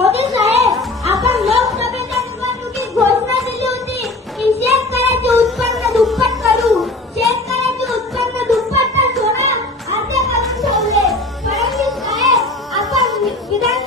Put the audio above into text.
मोदी साहेब, आपण लोकसभेच्या निवडणुकीत घोषणा दिली होती की शेतकऱ्याचे उत्पन्न दुप्पट करू. शेतकऱ्याचे उत्पन्न दुप्पट न सोडा अर्धे करून ठेवले. फडणवीस साहेब, आपण विधान